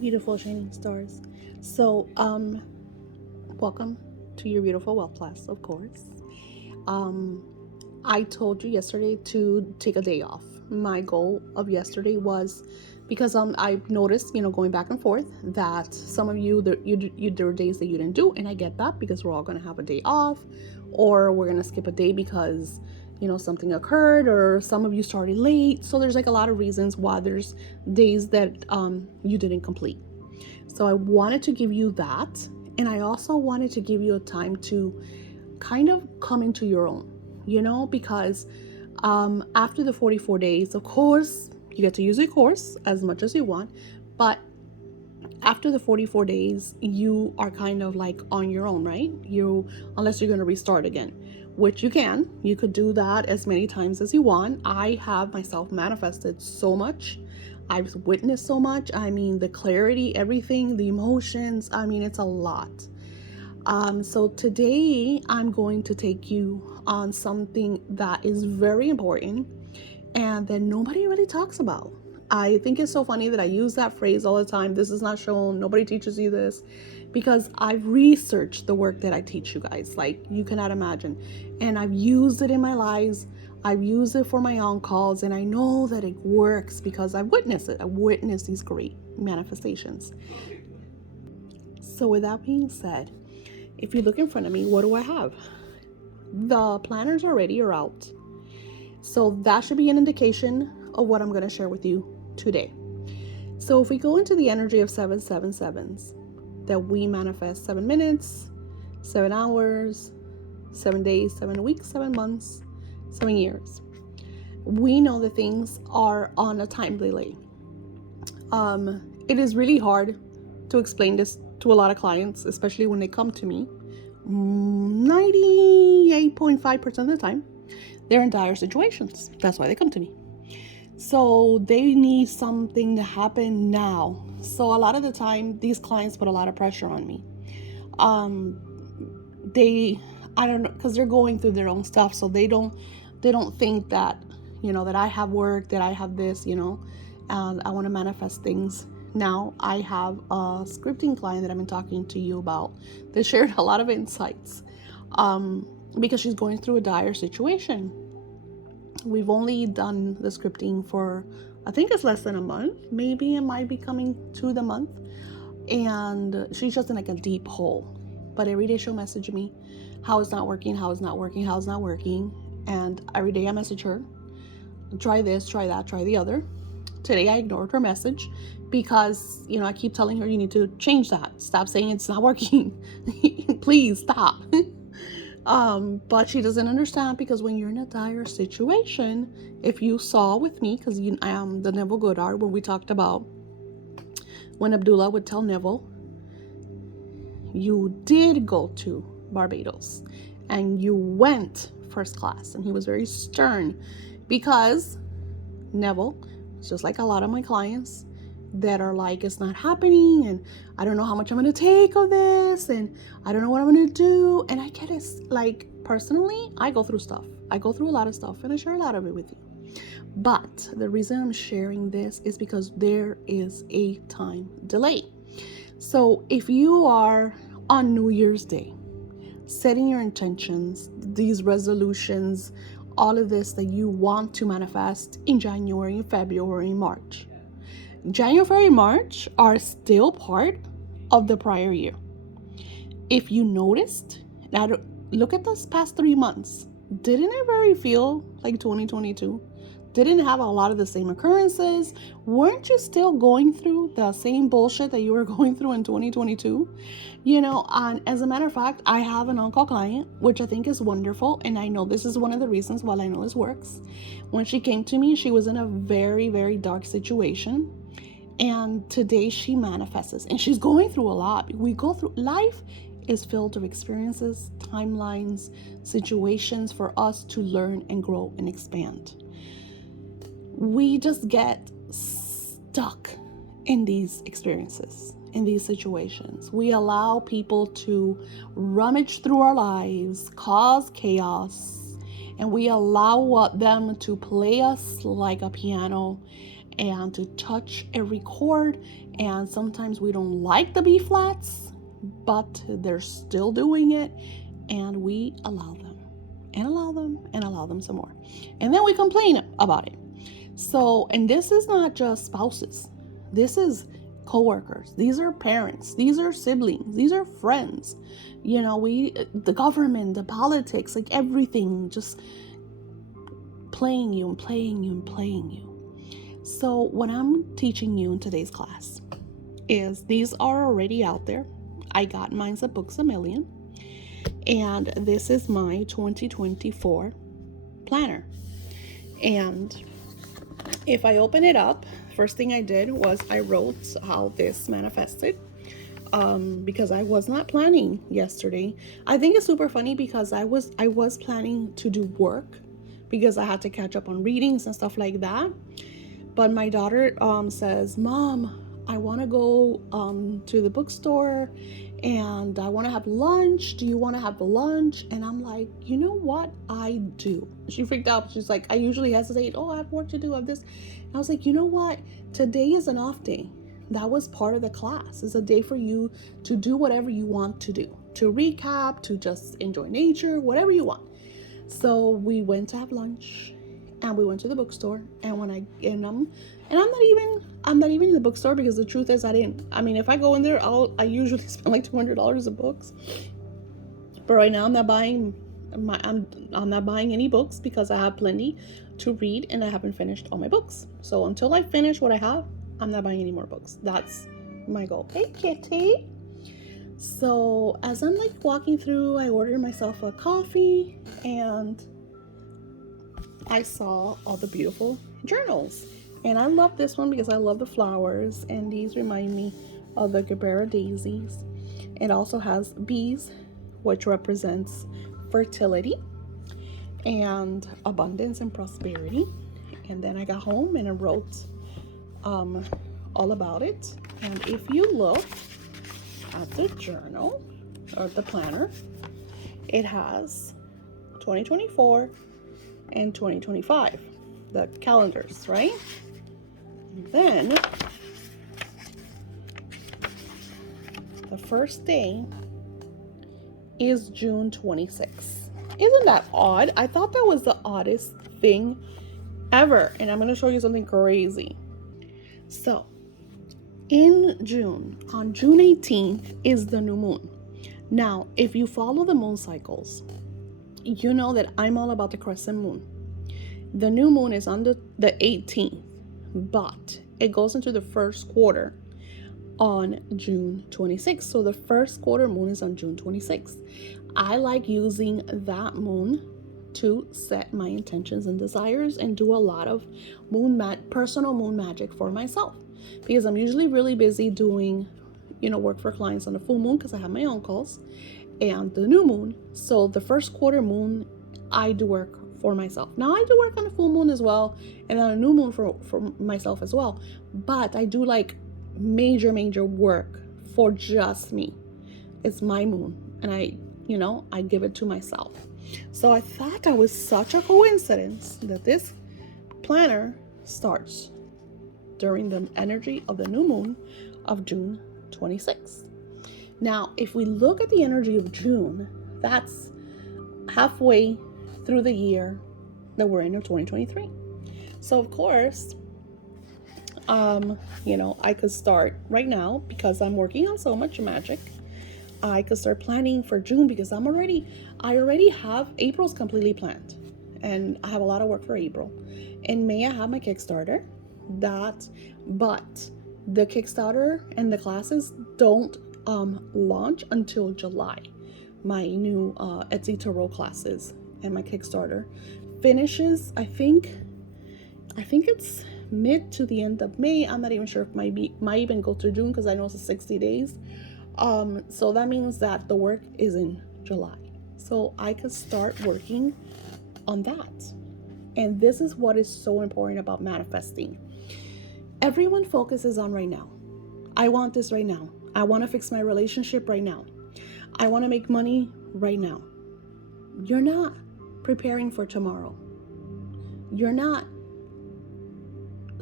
Beautiful shining stars. So, welcome to your beautiful wealth class, of course. Um, I told you yesterday to take a day off. My goal of yesterday was because I noticed, going back and forth, that some of you there were days that you didn't do, and I get that because we're all gonna have a day off, or we're gonna skip a day because something occurred, or some of you started late. So there's like a lot of reasons why there's days that you didn't complete. So I wanted to give you that. And I also wanted to give you a time to kind of come into your own, because after the 44 days, of course, you get to use your course as much as you want. But after the 44 days, you are kind of like on your own, right? Unless you're going to restart again, which you could do that as many times as you want. I have myself manifested so much. I've witnessed so much. I mean, the clarity, everything, the emotions. I mean, it's a lot. So today I'm going to take you on something that is very important and that nobody really talks about. I think it's so funny that I use that phrase all the time. This is not shown. Nobody teaches you this, because I've researched the work that I teach you guys, like you cannot imagine. And I've used it in my lives. I've used it for my own calls, and I know that it works because I've witnessed it. I've witnessed these great manifestations. So with that being said, if you look in front of me, what do I have? The planners already are out. So that should be an indication of what I'm going to share with you today. So if we go into the energy of 777s, that we manifest 7 minutes, 7 hours, 7 days, 7 weeks, 7 months, 7 years. We know that things are on a time delay. It is really hard to explain this to a lot of clients, especially when they come to me. 98.5% of the time, they're in dire situations. That's why they come to me. So they need something to happen now. So a lot of the time, these clients put a lot of pressure on me. I don't know, because they're going through their own stuff. So they don't think that, that I have work, that I have this, and I want to manifest things. Now I have a scripting client that I've been talking to you about that shared a lot of insights, because she's going through a dire situation. We've only done the scripting for, I think it's less than a month. Maybe it might be coming to the month. And she's just in like a deep hole. But every day she'll message me, how it's not working, how it's not working, how it's not working. And every day I message her, try this, try that, try the other. Today I ignored her message because, I keep telling her, you need to change that. Stop saying it's not working. Please stop. But she doesn't understand, because when you're in a dire situation, if you saw with me, because I am the Neville Goddard, when we talked about when Abdullah would tell Neville, you did go to Barbados and you went first class, and he was very stern, because Neville, just like a lot of my clients that are like, it's not happening, and I don't know how much I'm going to take of this, and I don't know what I'm going to do. And I get it. Like, personally, I go through stuff. I go through a lot of stuff, and I share a lot of it with you. But the reason I'm sharing this is because there is a time delay. So if you are on New Year's Day, setting your intentions, these resolutions, all of this that you want to manifest in January, February, March. January, February, March are still part of the prior year. If you noticed, now look at this past 3 months. Didn't it very feel like 2022? Didn't have a lot of the same occurrences? Weren't you still going through the same bullshit that you were going through in 2022? And as a matter of fact, I have an on-call client, which I think is wonderful. And I know this is one of the reasons why I know this works. When she came to me, she was in a very, very dark situation. And today she manifests, and she's going through a lot. We go through, life is filled with experiences, timelines, situations for us to learn and grow and expand. We just get stuck in these experiences, in these situations. We allow people to rummage through our lives, cause chaos, and we allow them to play us like a piano and to touch every chord. And sometimes we don't like the B flats, but they're still doing it, and we allow them and allow them and allow them some more. And then we complain about it. So, and this is not just spouses. This is coworkers. These are parents. These are siblings. These are friends. You know, the government, the politics, like everything just playing you and playing you and playing you. So what I'm teaching you in today's class is these are already out there. I got mine at Books A Million. And this is my 2024 planner. And if I open it up, first thing I did was I wrote how this manifested, because I was not planning yesterday. I think it's super funny because I was planning to do work because I had to catch up on readings and stuff like that. But my daughter says, "Mom, I want to go to the bookstore and I want to have lunch. Do you want to have the lunch?" And I'm like, you know what? I do. She freaked out. She's like, I usually hesitate. Oh, I have work to do. I have this. And I was like, you know what? Today is an off day. That was part of the class. It's a day for you to do whatever you want to do, to recap, to just enjoy nature, whatever you want. So we went to have lunch and we went to the bookstore, and I'm not even in the bookstore because the truth is if I go in there, I usually spend like $200 of books. But right now I'm not buying any books because I have plenty to read and I haven't finished all my books. So until I finish what I have, I'm not buying any more books. That's my goal. Hey, kitty. So as I'm like walking through, I ordered myself a coffee and I saw all the beautiful journals. And I love this one because I love the flowers, and these remind me of the Gerbera daisies. It also has bees, which represents fertility and abundance and prosperity. And then I got home and I wrote all about it. And if you look at the journal or the planner, it has 2024 and 2025, the calendars, right? And then the first day is June 26th. Isn't that odd? I thought that was the oddest thing ever. And I'm going to show you something crazy. So in June, on June 18th is the new moon. Now, if you follow the moon cycles, you know that I'm all about the crescent moon. The new moon is on the 18th, but it goes into the first quarter on June 26th. So the first quarter moon is on June 26th. I like using that moon to set my intentions and desires and do a lot of personal moon magic for myself, because I'm usually really busy doing work for clients on the full moon because I have my own calls, and the new moon. So the first quarter moon, I do work for myself. Now I do work on the full moon as well, and on a new moon for myself as well. But I do like major work for just me. It's my moon, and I give it to myself. So I thought that was such a coincidence that this planner starts during the energy of the new moon of June 26th. Now, if we look at the energy of June, that's halfway through the year that we're in, of 2023. So of course, I could start right now because I'm working on so much magic. I could start planning for June because I already have April's completely planned, and I have a lot of work for April. In May, I have my Kickstarter. But the Kickstarter and the classes don't launch until July. My new Etsy Tarot classes and my Kickstarter finishes, I think it's mid to the end of May. I'm not even sure if might even go to June because I know it's 60 days. So that means that the work is in July. So I could start working on that. And this is what is so important about manifesting. Everyone focuses on right now. I want this right now. I want to fix my relationship right now. I want to make money right now. You're not preparing for tomorrow. You're not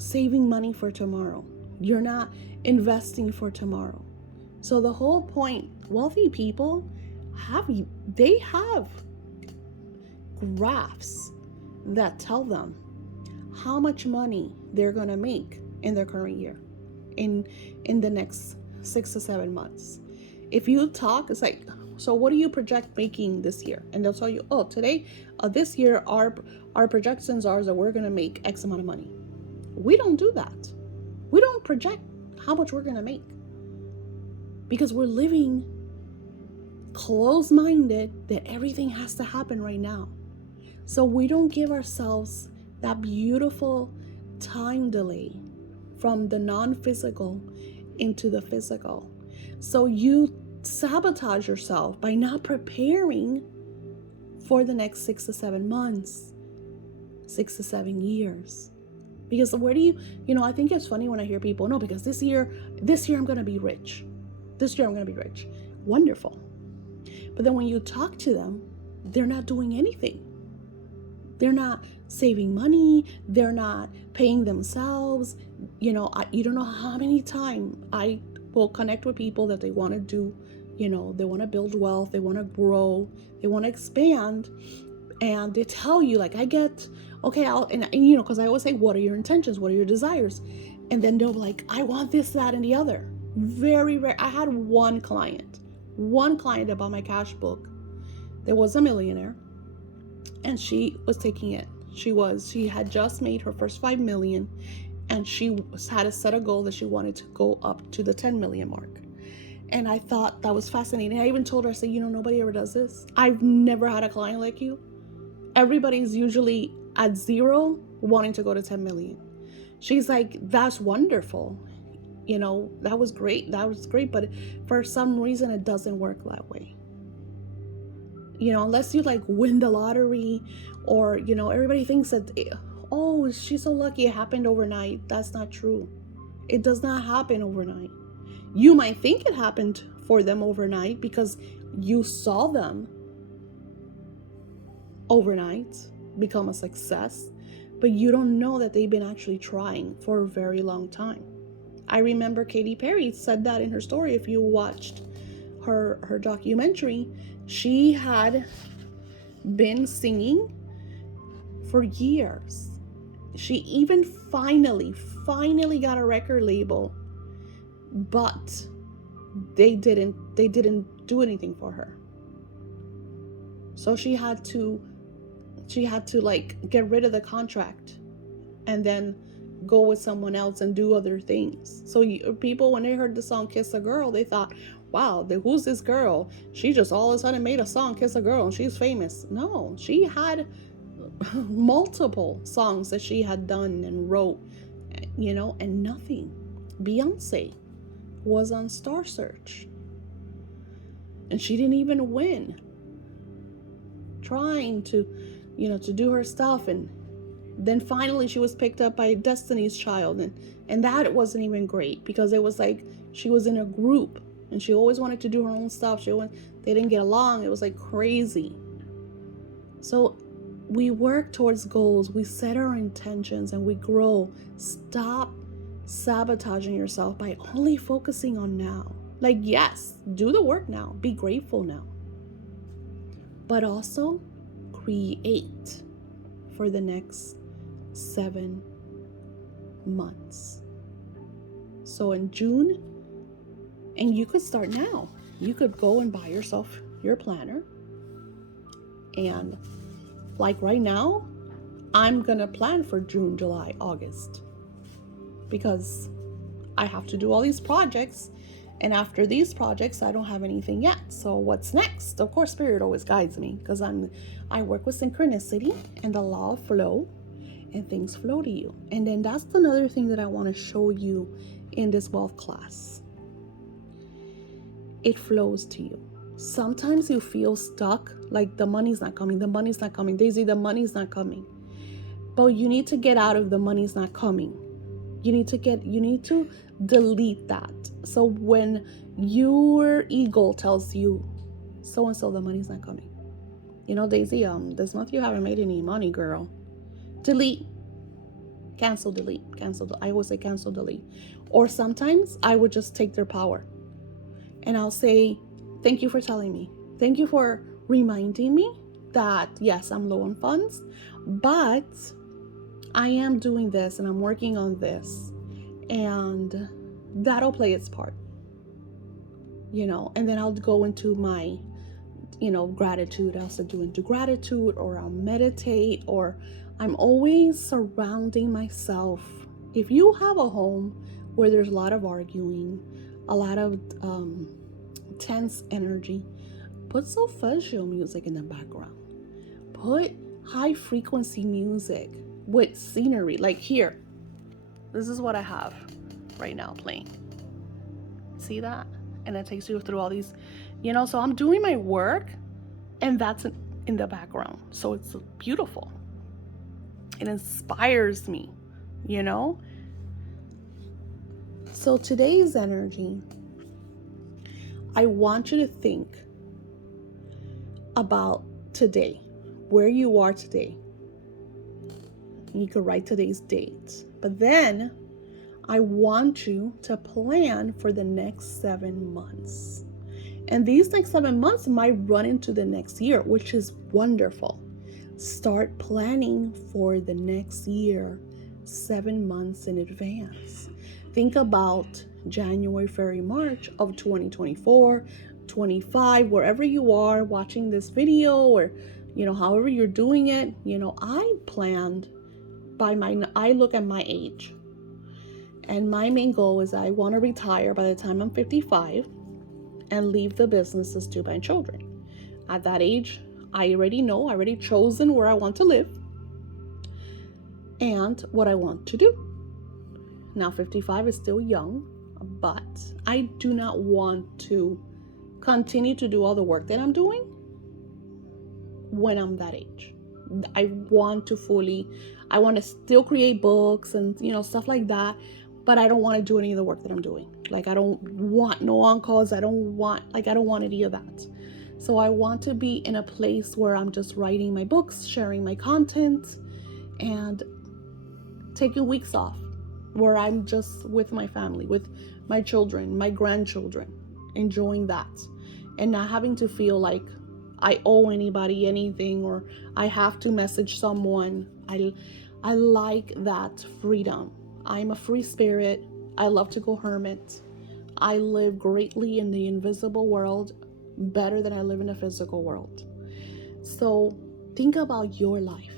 saving money for tomorrow. You're not investing for tomorrow. So the whole point, wealthy people have graphs that tell them how much money they're going to make in their current year, in the next 6 to 7 months. If you talk, it's like, so what do you project making this year? And they'll tell you, oh, today, this year, our projections are that we're going to make X amount of money. We don't do that. We don't project how much we're going to make, because we're living closed-minded that everything has to happen right now. So we don't give ourselves that beautiful time delay from the non-physical into the physical. So you sabotage yourself by not preparing for the next 6 to 7 months, 6 to 7 years. Because where do you I think it's funny when I hear people, no, because this year I'm going to be rich. This year I'm going to be rich. Wonderful. But then when you talk to them, they're not doing anything. They're not saving money. They're not paying themselves. You don't know how many times I will connect with people that they want to do, they want to build wealth. They want to grow. They want to expand. And they tell you, like, because I always say, what are your intentions? What are your desires? And then they'll be like, I want this, that, and the other. Very rare. I had one client that bought my cash book. There was a millionaire, and she was taking it. She had just made her first 5 million, and she had a set a goal that she wanted to go up to the 10 million mark. And I thought that was fascinating. I even told her, I said, nobody ever does this. I've never had a client like you. Everybody's usually at 0 wanting to go to 10 million. She's like, that's wonderful. That was great. But for some reason, it doesn't work that way. Unless you like win the lottery, or, everybody thinks that, oh, she's so lucky it happened overnight. That's not true. It does not happen overnight. You might think it happened for them overnight because you saw them overnight become a success, but you don't know that they've been actually trying for a very long time. I remember Katy Perry said that in her story. If you watched her documentary, she had been singing for years. She even finally got a record label, but they didn't do anything for her. So she had to like get rid of the contract and then go with someone else and do other things. So people, when they heard the song Kiss a Girl, they thought, wow, who's this girl? She just all of a sudden made a song, Kiss a Girl, and she's famous. No, she had multiple songs that she had done and wrote, and nothing. Beyonce was on Star Search, and she didn't even win, trying to do her stuff. And then finally she was picked up by Destiny's Child, and that wasn't even great, because it was like she was in a group and she always wanted to do her own stuff. They didn't get along. It was like crazy. So we work towards goals, we set our intentions, and we grow. Stop sabotaging yourself by only focusing on now. Like, yes, do the work now, be grateful now, but also create for the next 7 months. So in June, and you could start now. You could go and buy yourself your planner. And like right now, I'm gonna plan for June, July, August, because I have to do all these projects. And after these projects, I don't have anything yet. So what's next? Of course, Spirit always guides me, because I work with synchronicity and the law of flow, and things flow to you. And then that's another thing that I want to show you in this wealth class. It flows to you. Sometimes you feel stuck, like the money's not coming. Daisy, the money's not coming. But you need to get out of the money's not coming. You need to delete that. So when your ego tells you, so-and-so, the money's not coming. Daisy, this month you haven't made any money, girl. Delete. Cancel, delete, cancel. I always say cancel, delete. Or sometimes I would just take their power and I'll say, thank you for telling me. Thank you for reminding me that, yes, I'm low on funds, but I am doing this and I'm working on this, and that'll play its part, and then I'll go into my, gratitude. I'll do into gratitude, or I'll meditate, or I'm always surrounding myself. If you have a home where there's a lot of arguing, a lot of tense energy, put solfeggio music in the background. Put high frequency music with scenery. Like here, this is what I have right now playing. See that? And it takes you through all these, so I'm doing my work and that's in the background. So it's beautiful. It inspires me, So today's energy, I want you to think about today, where you are today. You could write today's date, but then I want you to plan for the next 7 months. And these next 7 months might run into the next year, which is wonderful. Start planning for the next year 7 months in advance. Think about January, February, March of 2024, 25, wherever you are watching this video, or, however you're doing it. I planned I look at my age. And my main goal is I want to retire by the time I'm 55 and leave the businesses to my children. At that age, I already chosen where I want to live and what I want to do. Now, 55 is still young, but I do not want to continue to do all the work that I'm doing when I'm that age. I want to still create books and, stuff like that. But I don't want to do any of the work that I'm doing. Like, I don't want no on-calls. I don't want any of that. So I want to be in a place where I'm just writing my books, sharing my content, and taking weeks off, where I'm just with my family, with my children, my grandchildren, enjoying that, and not having to feel like I owe anybody anything or I have to message someone. I like that freedom. I'm a free spirit. I love to go hermit. I live greatly in the invisible world, better than I live in the physical world. So think about your life,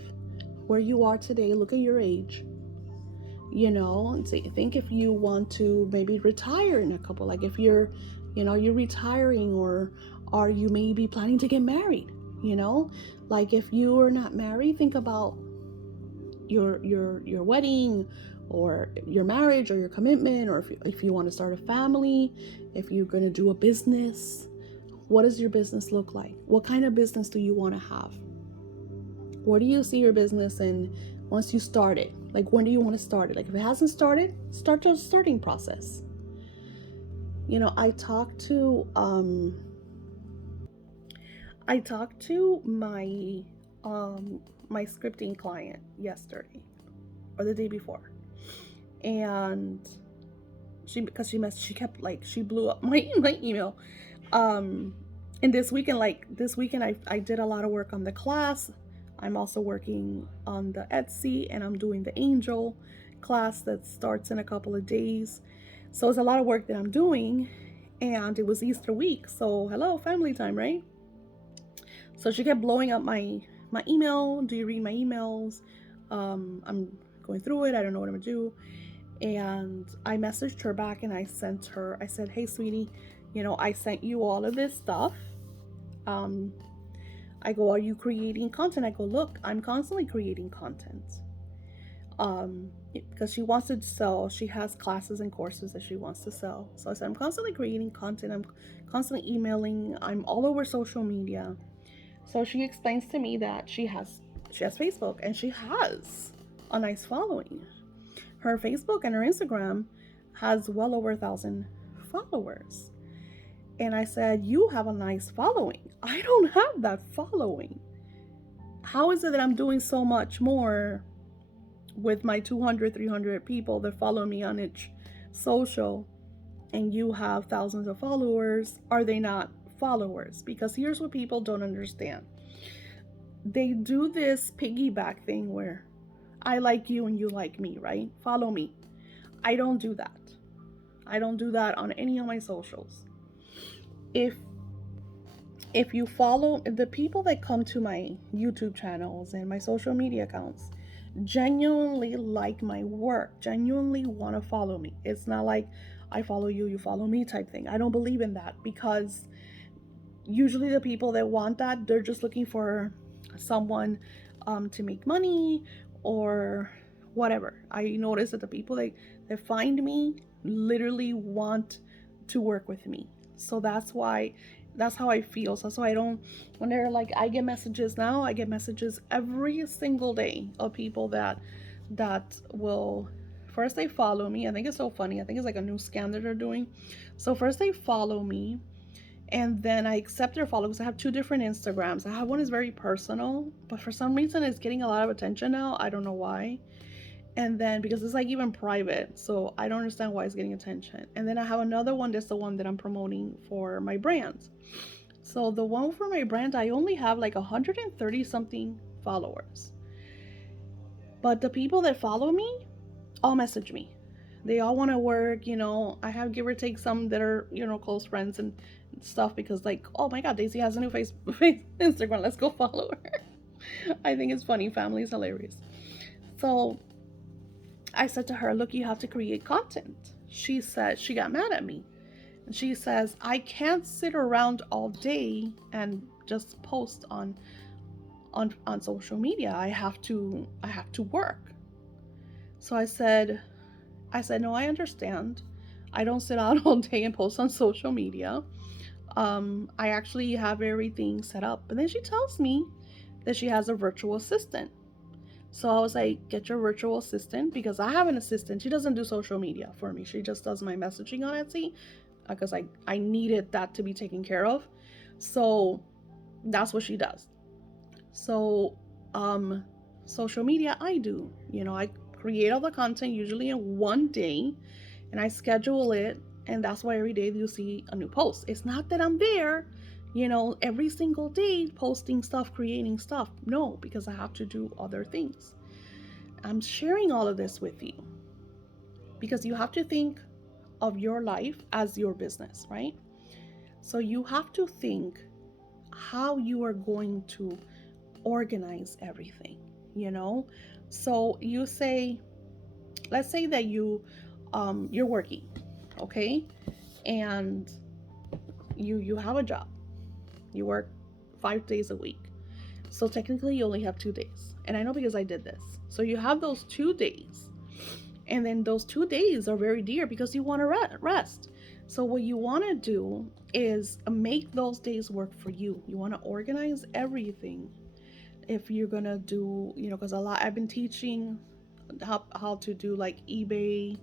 where you are today. Look at your age, and think if you want to maybe retire in a couple, like if you're retiring, or are you maybe planning to get married, like if you are not married, think about your wedding, or your marriage, or your commitment, or if you want to start a family, if you're going to do a business. What does your business look like? What kind of business do you want to have? Where do you see your business in once you start it? Like, when do you want to start it? Like, if it hasn't started, start the starting process. I talked to my my scripting client yesterday or the day before, and she blew up my email. And this weekend I did a lot of work on the class. I'm also working on the Etsy, and I'm doing the angel class that starts in a couple of days. So it's a lot of work that I'm doing, and it was Easter week, so hello, family time, right? So she kept blowing up my email. Do you read my emails? I'm going through it. I don't know what I'm gonna do. And I messaged her back, and I said, hey, sweetie, I sent you all of this stuff. I go, are you creating content? I go, look, I'm constantly creating content. Because she wants to sell. She has classes and courses that she wants to sell. So I said, I'm constantly creating content. I'm constantly emailing. I'm all over social media. So she explains to me that she has Facebook, and she has a nice following. Her Facebook and her Instagram has well over 1,000 followers. And I said, you have a nice following. I don't have that following. How is it that I'm doing so much more with my 200, 300 people that follow me on each social, and you have thousands of followers, are they not followers? Because here's what people don't understand. They do this piggyback thing where I like you and you like me, right? Follow me. I don't do that. I don't do that on any of my socials. If you follow the people that come to my YouTube channels and my social media accounts, genuinely like my work, genuinely want to follow me. It's not like I follow you, you follow me type thing. I don't believe in that, because usually the people that want that, they're just looking for someone to make money or whatever. I notice that the people that find me literally want to work with me. So that's how I feel. So that's why I don't, when they're like, I get messages now, I get messages every single day of people that will, first they follow me. I think it's so funny. I think it's like a new scam that they're doing. So first they follow me, and then I accept their followers. I have two different Instagrams. I have one is very personal, but for some reason it's getting a lot of attention now. I don't know why. And then because it's like even private, so I don't understand why it's getting attention. And then I have another one that's the one that I'm promoting for my brand. So the one for my brand, I only have like 130 something followers. But the people that follow me all message me. They all want to work, I have give or take some that are, close friends and stuff, because like, oh my god, Daisy has a new Instagram, let's go follow her. I think it's funny. Family is hilarious. So I said to her, look, you have to create content. She said, she got mad at me. And she says, I can't sit around all day and just post on social media. I have to work. So I said, no, I understand. I don't sit out all day and post on social media. I actually have everything set up. And then she tells me that she has a virtual assistant. So I was like, get your virtual assistant, because I have an assistant. She doesn't do social media for me. She just does my messaging on Etsy, because I needed that to be taken care of. So that's what she does. So social media, I do. I create all the content usually in one day, and I schedule it, and that's why every day you see a new post. It's not that I'm there, every single day posting stuff, creating stuff. No, because I have to do other things. I'm sharing all of this with you because you have to think of your life as your business, right? So you have to think how you are going to organize everything, So you say, let's say that you're working, okay? And you have a job. You work 5 days a week. So technically you only have 2 days. And I know because I did this. So you have those 2 days. And then those 2 days are very dear because you want to rest. So what you want to do is make those days work for you. You want to organize everything. If you're going to do, because I've been teaching how to do like eBay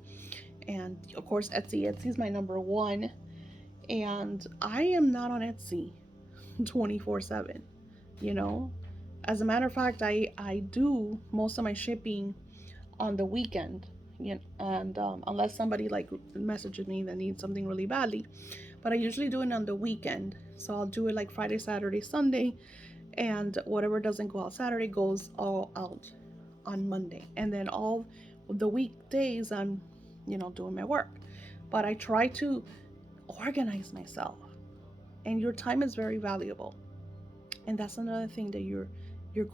and of course Etsy. Etsy's my number one. And I am not on Etsy 24/7, As a matter of fact, I do most of my shipping on the weekend, and unless somebody like messages me that needs something really badly, but I usually do it on the weekend. So I'll do it like Friday, Saturday, Sunday, and whatever doesn't go out Saturday goes all out on Monday, and then all the weekdays I'm doing my work. But I try to organize myself, and your time is very valuable, and that's another thing that you're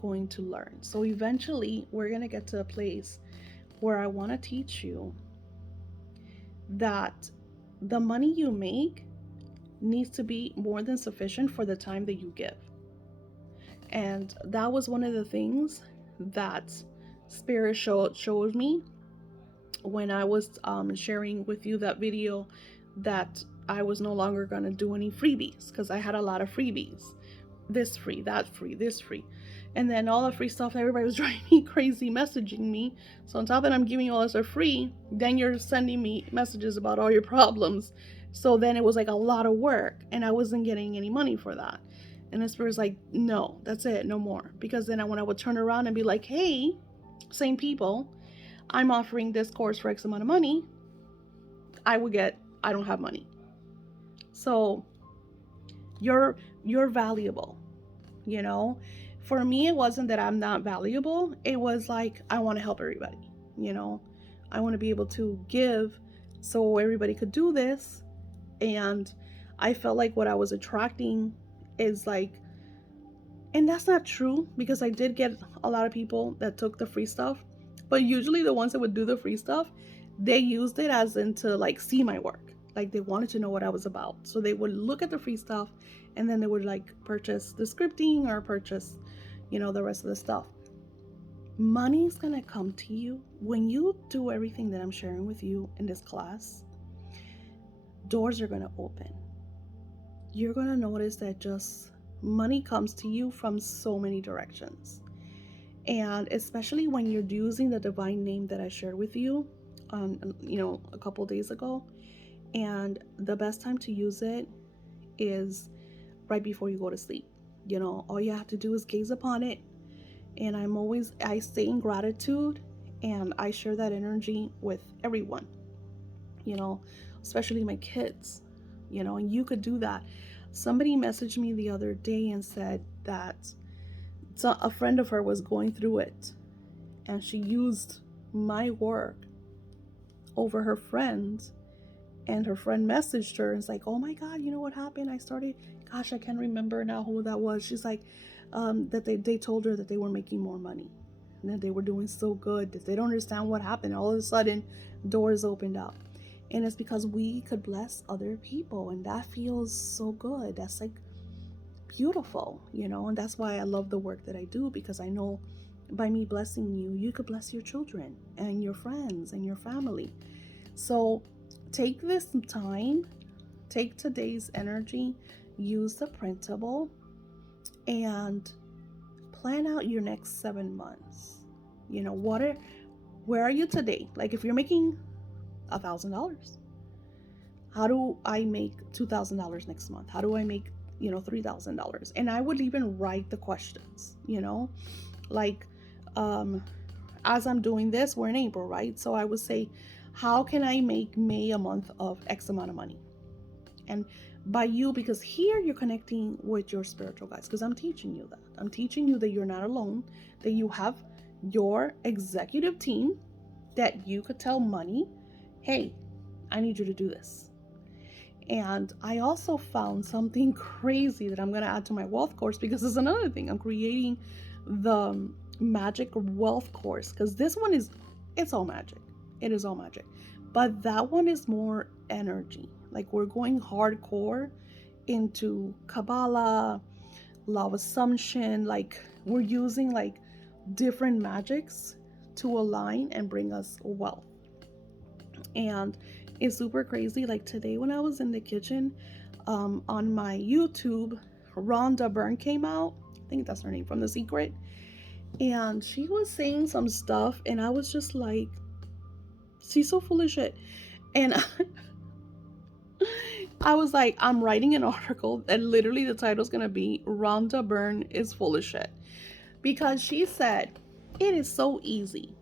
going to learn. So eventually we're going to get to a place where I want to teach you that the money you make needs to be more than sufficient for the time that you give. And that was one of the things that Spirit showed me when I was sharing with you that video, that I was no longer going to do any freebies, because I had a lot of freebies. This free, that free, this free. And then all the free stuff, everybody was driving me crazy messaging me. So on top of that, I'm giving you all this for free, then you're sending me messages about all your problems. So then it was like a lot of work, and I wasn't getting any money for that. And the Spirit's like, no, that's it, no more. Because then when I would turn around and be like, hey, same people, I'm offering this course for X amount of money, I don't have money. So you're valuable, you know? For me, it wasn't that I'm not valuable. It was like, I want to help everybody, you know? I want to be able to give so everybody could do this. And I felt like what I was attracting is like, and that's not true, because I did get a lot of people that took the free stuff, but usually the ones that would do the free stuff, they used it as in to like see my work. Like they wanted to know what I was about. So they would look at the free stuff and then they would like purchase the scripting or purchase, the rest of the stuff. Money's gonna come to you when you do everything that I'm sharing with you in this class. Doors are gonna open. You're gonna notice that just money comes to you from so many directions. And especially when you're using the divine name that I shared with you, a couple days ago. And the best time to use it is right before you go to sleep. All you have to do is gaze upon it. And I stay in gratitude, and I share that energy with everyone, especially my kids, and you could do that. Somebody messaged me the other day and said that a friend of her was going through it, and she used my work over her friend, and her friend messaged her and it's like, oh my God, you know what happened? I can't remember now who that was. She's like, that they told her that they were making more money and that they were doing so good, that they don't understand what happened. All of a sudden, doors opened up. And it's because we could bless other people, and that feels so good. That's like beautiful, and that's why I love the work that I do, because I know by me blessing you, you could bless your children and your friends and your family. So take this time, take today's energy, use the printable, and plan out your next 7 months. Where are you today? Like if you're making $1,000, how do I make $2,000 next month? How do I make $3,000? And I would even write the questions, like as I'm doing this, we're in April, right? So I would say, how can I make May a month of X amount of money? And by you, because here you're connecting with your spiritual guides, because I'm teaching you that. I'm teaching you that you're not alone, that you have your executive team that you could tell money, hey, I need you to do this. And I also found something crazy that I'm going to add to my wealth course, because it's another thing. I'm creating the magic wealth course, because this one it's all magic. It is all magic. But that one is more energy. Like we're going hardcore into Kabbalah, law of assumption. Like we're using like different magics to align and bring us wealth. And it's super crazy. Like today when I was in the kitchen, on my YouTube, Rhonda Byrne came out. I think that's her name, from The Secret. And she was saying some stuff, and I was just like, she's so full of shit. And I was like, I'm writing an article, and literally the title is going to be Rhonda Byrne is full of shit. Because she said, it is so easy.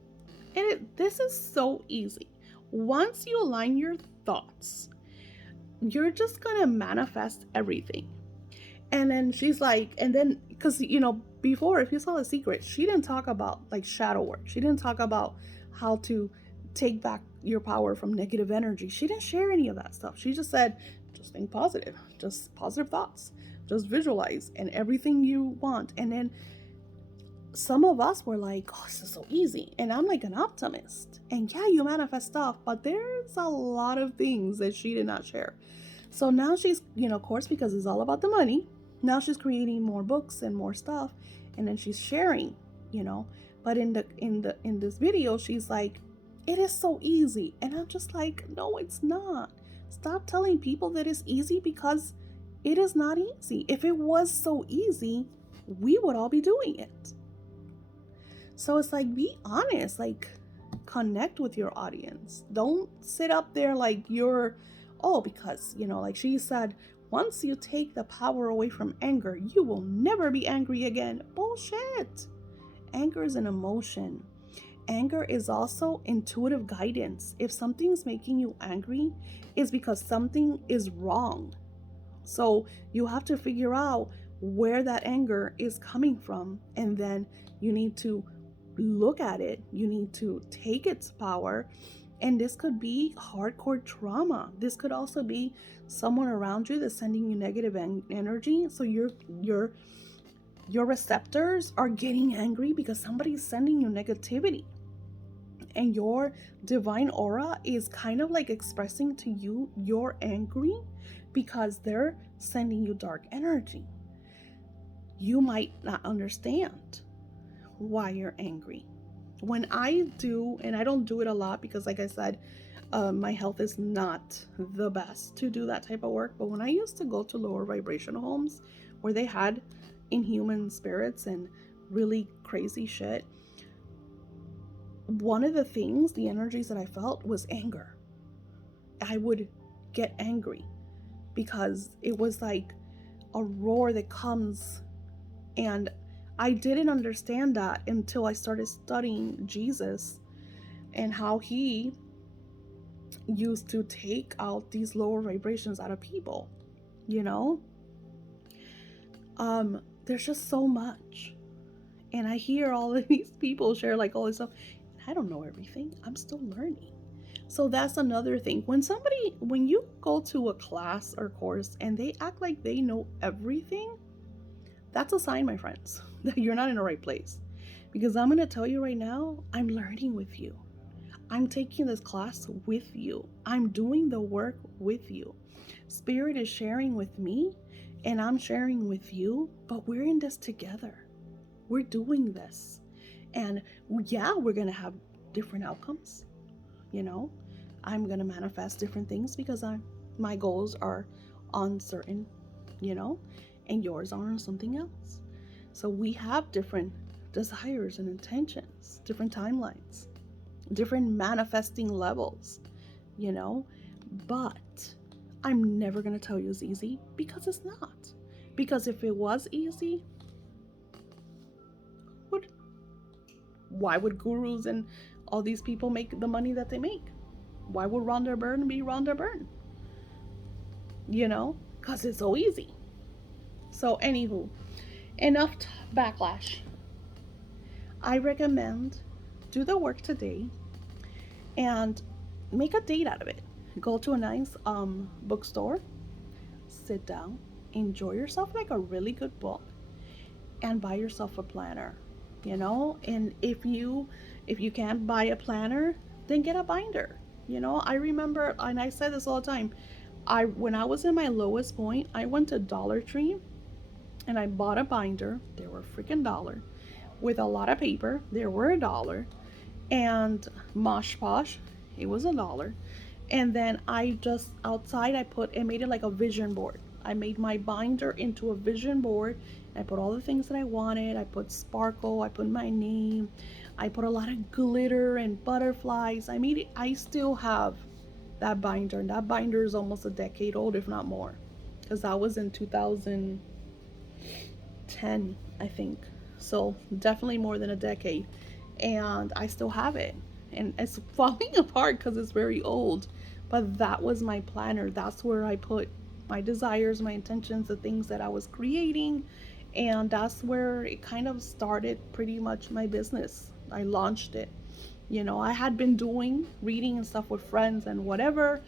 This is so easy. Once you align your thoughts, you're just going to manifest everything. And then she's like, and then, because, before, if you saw The Secret, she didn't talk about like shadow work. She didn't talk about how to take back your power from negative energy. She didn't share any of that stuff. She just said, just think positive, just positive thoughts, just visualize and everything you want. And then some of us were like, oh, this is so easy. And I'm like an optimist. And yeah, you manifest stuff, but there's a lot of things that she did not share. So now she's, of course, because it's all about the money, now she's creating more books and more stuff, and then she's sharing, but in this video, she's like, it is so easy. And I'm just like, no, it's not. Stop telling people that it's easy, because it is not easy. If it was so easy, we would all be doing it. So it's like, be honest, like connect with your audience. Don't sit up there like you're, because, like she said, once you take the power away from anger, you will never be angry again. Bullshit. Anger is an emotion. Anger is also intuitive guidance. If something's making you angry, it's because something is wrong. So you have to figure out where that anger is coming from, and then you need to look at it. You need to take its power. And this could be hardcore trauma. This could also be someone around you that's sending you negative energy. So your receptors are getting angry because somebody's sending you negativity. And your divine aura is kind of like expressing to you you're angry because they're sending you dark energy. You might not understand why you're angry. When I do, and I don't do it a lot because, like I said, my health is not the best to do that type of work. But when I used to go to lower vibrational homes where they had inhuman spirits and really crazy shit, one of the things, the energies that I felt was anger. I would get angry because it was like a roar that comes, and I didn't understand that until I started studying Jesus and how he used to take out these lower vibrations out of people, you know? There's just so much. And I hear all of these people share like all this stuff. I don't know everything. I'm still learning. So that's another thing. When you go to a class or course and they act like they know everything, that's a sign, my friends, that you're not in the right place. Because I'm going to tell you right now, I'm learning with you. I'm taking this class with you. I'm doing the work with you. Spirit is sharing with me and I'm sharing with you, but we're in this together. We're doing this. And yeah, we're going to have different outcomes. You know, I'm going to manifest different things because my goals are uncertain, you know, and yours are on something else. So we have different desires and intentions, different timelines, different manifesting levels, you know, but I'm never going to tell you it's easy because it's not. Because if it was easy, why would gurus and all these people make the money that they make? Why would Rhonda Byrne be Rhonda Byrne? You know, because it's so easy. So, anywho, enough backlash. I recommend do the work today and make a date out of it. Go to a nice bookstore, sit down, enjoy yourself like a really good book, and buy yourself a planner. You know, and if you can't buy a planner, then get a binder. You know, I remember, and I say this all the time, when I was in my lowest point, I went to Dollar Tree and I bought a binder. They were a freaking $1 with a lot of paper. They were $1, and Mosh Posh, it was $1. And then I just outside I made it like a vision board. I made my binder into a vision board. I put all the things that I wanted. I put sparkle, I put my name, I put a lot of glitter and butterflies. I still have that binder, and that binder is almost a decade old, if not more, because that was in 2010, I think. So definitely more than a decade, and I still have it, and it's falling apart because it's very old. But that was my planner. That's where I put my desires, my intentions, the things that I was creating. And that's where it kind of started pretty much my business. I launched it. You know, I had been doing reading and stuff with friends and whatever,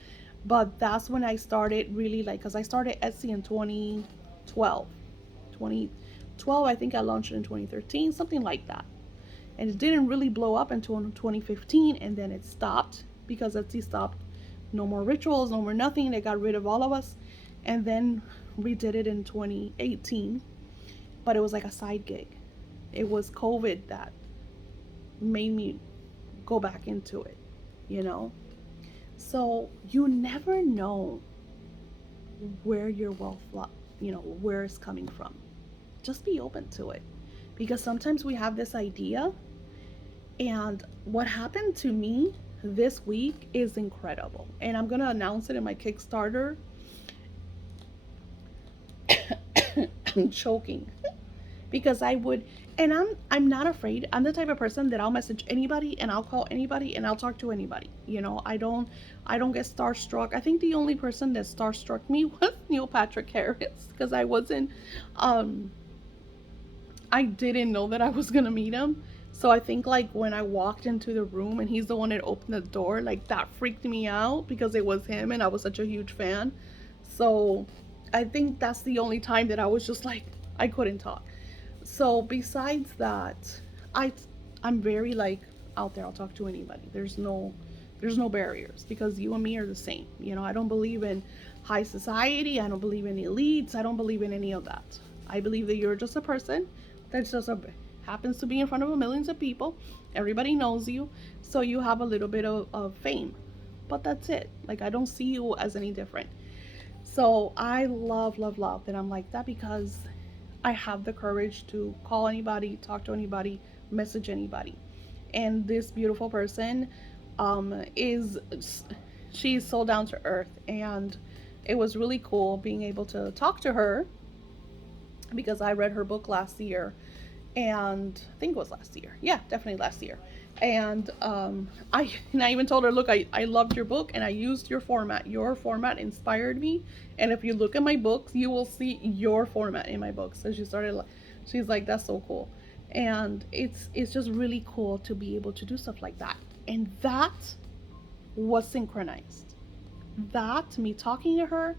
but that's when I started really like, because I started Etsy in 2012. 2012, I think I launched it in 2013, something like that. And it didn't really blow up until 2015, and then it stopped because Etsy stopped. No more rituals, no more nothing. They got rid of all of us. And then redid it in 2018, but it was like a side gig. It was COVID that made me go back into it, you know? So you never know where your wealth, you know, where it's coming from. Just be open to it, because sometimes we have this idea, and what happened to me this week is incredible. And I'm going to announce it in my Kickstarter. I'm choking because And I'm not afraid. I'm the type of person that I'll message anybody and I'll call anybody and I'll talk to anybody. I don't get starstruck. I think the only person that starstruck me was Neil Patrick Harris, because um I didn't know that I was gonna meet him. So I think like when I walked into the room and he's the one that opened the door, like that freaked me out because it was him and I was such a huge fan. So I think that's the only time that I was just like I couldn't talk. So besides that, I I'm very like out there. I'll talk to anybody. There's no barriers because you and me are the same. I don't believe in high society. I don't believe in elites. I don't believe in any of that. I believe that you're just a person that's just happens to be in front of millions of people. Everybody knows you, so you have a little bit of fame, but that's it. Like, I don't see you as any different. So I love, love, love that I'm like that because I have the courage to call anybody, talk to anybody, message anybody. And this beautiful person is she's so down to earth, and it was really cool being able to talk to her because I read her book last year, and I think it was last year. Yeah, definitely last year. And I even told her, look, I loved your book and I used your format. Your format inspired me. And if you look at my books, you will see your format in my books. So she's like, that's so cool. And it's just really cool to be able to do stuff like that. And that was synchronized. That, me talking to her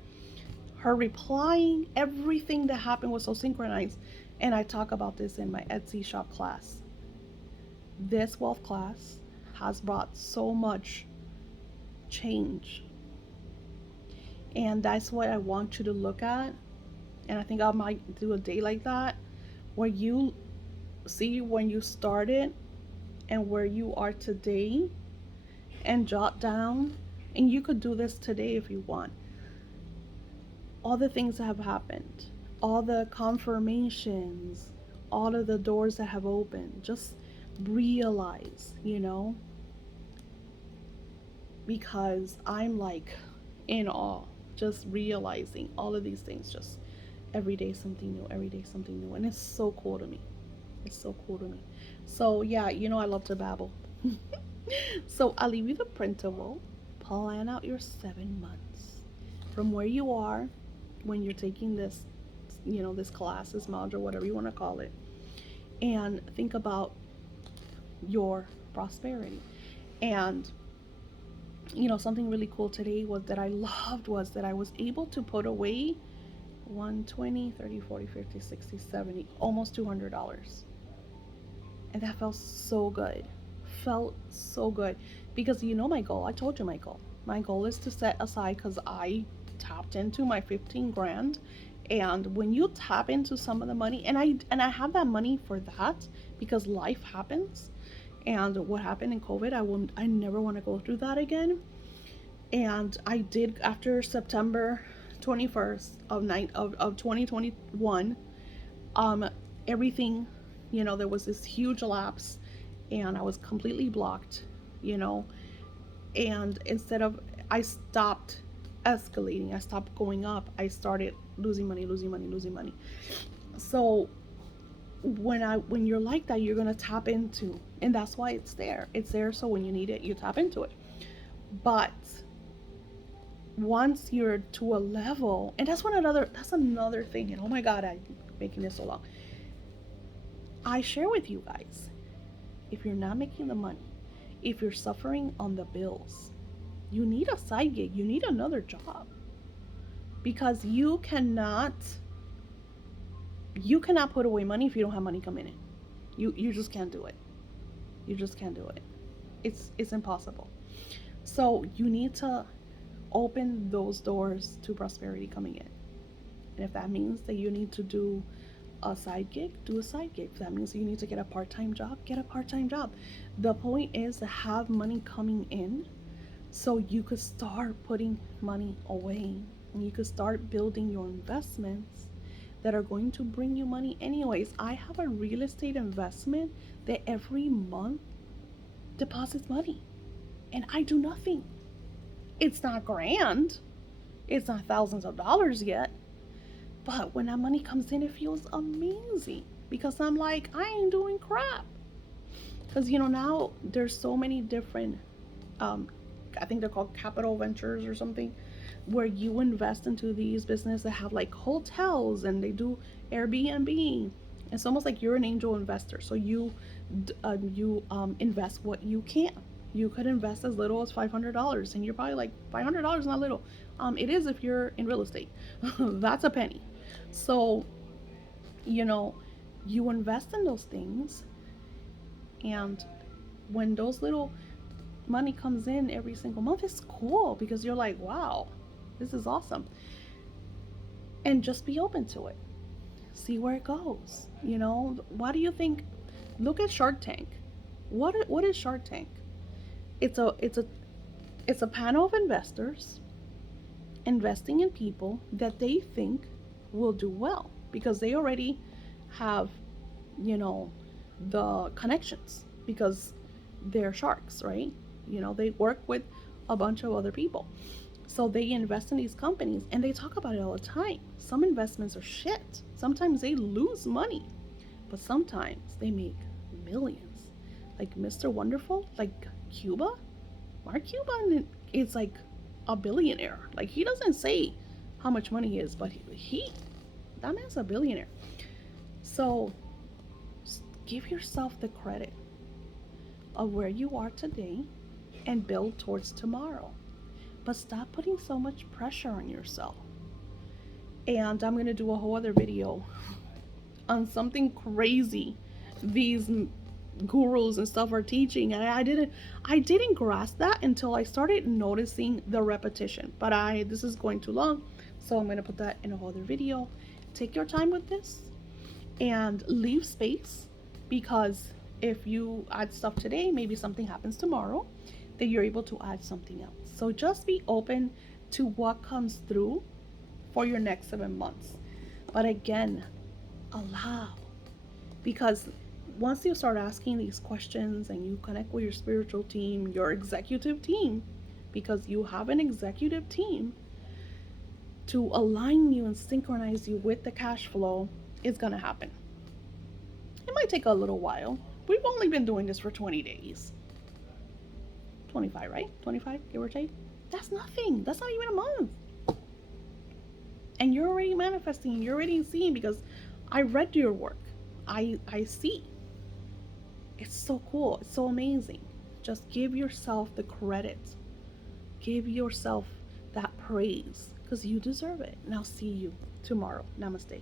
replying, everything that happened was so synchronized. And I talk about this in my Etsy shop class. This wealth class has brought so much change. And that's what I want you to look at. And I think I might do a day like that where you see when you started and where you are today and jot down. And you could do this today if you want. All the things that have happened, all the confirmations, all of the doors that have opened. Just realize, because I'm like in awe, just realizing all of these things, just every day something new, every day something new. And it's so cool to me. It's so cool to me. So, yeah, I love to babble. So, I'll leave you the printable. Plan out your 7 months from where you are when you're taking this class, this module, whatever you want to call it, and think about your prosperity. And something really cool today was that I loved was that I was able to put away 120, 30, 40, 50, 60, 70, almost $200. And that felt so good. Felt so good. Because my goal, I told you my goal. My goal is to set aside, because I tapped into my 15 grand. And when you tap into some of the money, and I have that money for that because life happens. And what happened in COVID, I never want to go through that again. And I did, after September 21st of 2021, everything, there was this huge lapse and I was completely blocked, and I stopped escalating, I stopped going up, I started losing money, losing money, losing money. So when you're like that, you're gonna tap into, and that's why it's there. It's there so when you need it, you tap into it. But once you're to a level, and that's another thing, and oh my god, I'm making this so long. I share with you guys, if you're not making the money, if you're suffering on the bills, you need a side gig, you need another job, because you cannot put away money if you don't have money coming in. You just can't do it. You just can't do it. It's impossible. So you need to open those doors to prosperity coming in. And if that means that you need to do a side gig, do a side gig. If that means you need to get a part-time job, get a part-time job. The point is to have money coming in so you could start putting money away, and you could start building your investments that are going to bring you money anyways. I have a real estate investment that every month deposits money and I do nothing. It's not grand, it's not thousands of dollars yet, but when that money comes in, it feels amazing. because I'm like, I ain't doing crap. Because, now there's so many different, um, I think they're called capital ventures or something, where you invest into these businesses that have like hotels and they do Airbnb. It's almost like you're an angel investor. So you invest what you can. You could invest as little as $500, and you're probably like, $500 not little. It is if you're in real estate. That's a penny. So you know, you invest in those things, and when those little money comes in every single month, it's cool because you're like, wow, this is awesome. And just be open to it. See where it goes. Why do you think? Look at Shark Tank. What is Shark Tank? It's a panel of investors investing in people that they think will do well because they already have, you know, the connections because they're sharks, right? They work with a bunch of other people. So they invest in these companies and they talk about it all the time. Some investments are shit. Sometimes they lose money, but sometimes they make millions. Like Mr. Wonderful, like Cuba, Mark Cuban is like a billionaire. Like he doesn't say how much money he is, but he that man's a billionaire. So give yourself the credit of where you are today and build towards tomorrow. But stop putting so much pressure on yourself. And I'm going to do a whole other video on something crazy these gurus and stuff are teaching, and I didn't grasp that until I started noticing the repetition. But this is going too long, so I'm going to put that in a whole other video. Take your time with this and leave space, because if you add stuff today, maybe something happens tomorrow that you're able to add something else. So just be open to what comes through for your next 7 months. But again, allow, because once you start asking these questions and you connect with your spiritual team, your executive team, because you have an executive team to align you and synchronize you with the cash flow, it's going to happen. It might take a little while. We've only been doing this for 20 days. 25, right? 25, give or take. That's nothing. That's not even a month. And you're already manifesting. You're already seeing, because I read your work. I see. It's so cool. It's so amazing. Just give yourself the credit. Give yourself that praise, because you deserve it. And I'll see you tomorrow. Namaste.